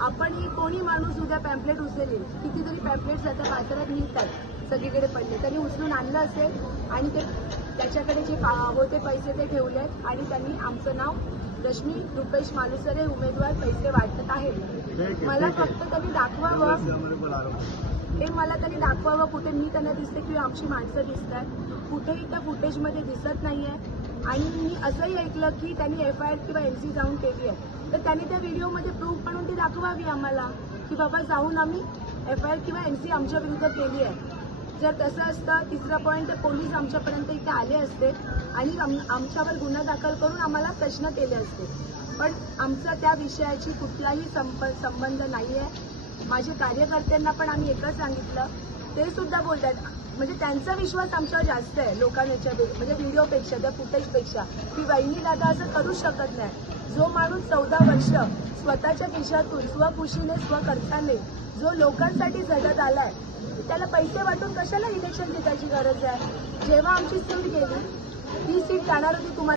आपण ही कोणी माणूस उद्या पॅम्पलेट उचलेल कितीतरी पॅम्पलेट्स आता बाजारात मिळतात सगळीकडे पडले. त्यांनी उचलून आणलं असेल आणि ते त्याच्याकडे जे होते पैसे ते ठेवलेत आणि त्यांनी आमचं नाव रश्मी रुपेश मालुसरे उमेदवार पैसे वाटत आहेत. मला फक्त त्यांनी दाखवावं. हे मला त्यांनी दाखवावं. कुठे मी त्यांना दिसते किंवा आमची माणसं दिसतात. कुठेही त्या फुटेजमध्ये दिसत नाहीये. आणि मी असंही ऐकलं की त्यांनी एफ आय आर किंवा एम सी जाऊन केली आहे. तर त्यांनी त्या व्हिडिओमध्ये प्रूफ म्हणून ती दाखवावी आम्हाला की बाबा जाऊन आम्ही एफ आय आर किंवा एम सी आमच्या विरुद्ध केली आहे. जर तसं असतं तिसरा पॉईंट पोलीस आमच्यापर्यंत इथे आले असते आणि आम- आमच्यावर गुन्हा दाखल करून आम्हाला प्रश्न केले असते. पण आमचा त्या विषयाची कुठलाही संप संबंध नाही आहे माझ्या कार्यकर्त्यांना पण आम्ही एकच सांगितलं ते सुद्धा बोलतात म्हणजे त्यांचा विश्वास आमच्यावर जास्त आहे लोकांच्या म्हणजे व्हिडिओपेक्षा त्या फुटेजपेक्षा. की वहिनी दादा असं करू शकत नाही. जो माणूस चौदा वर्ष स्वतःच्या खिशातून स्वखुशीने स्वखर्चाने जो लोकांसाठी जगत आलाय त्याला पैसे वाटून कशाला इलेक्शन जिंकायची गरज आहे? जेव्हा आमची सीट गेली ती सीट जाणार होती तुम्हाला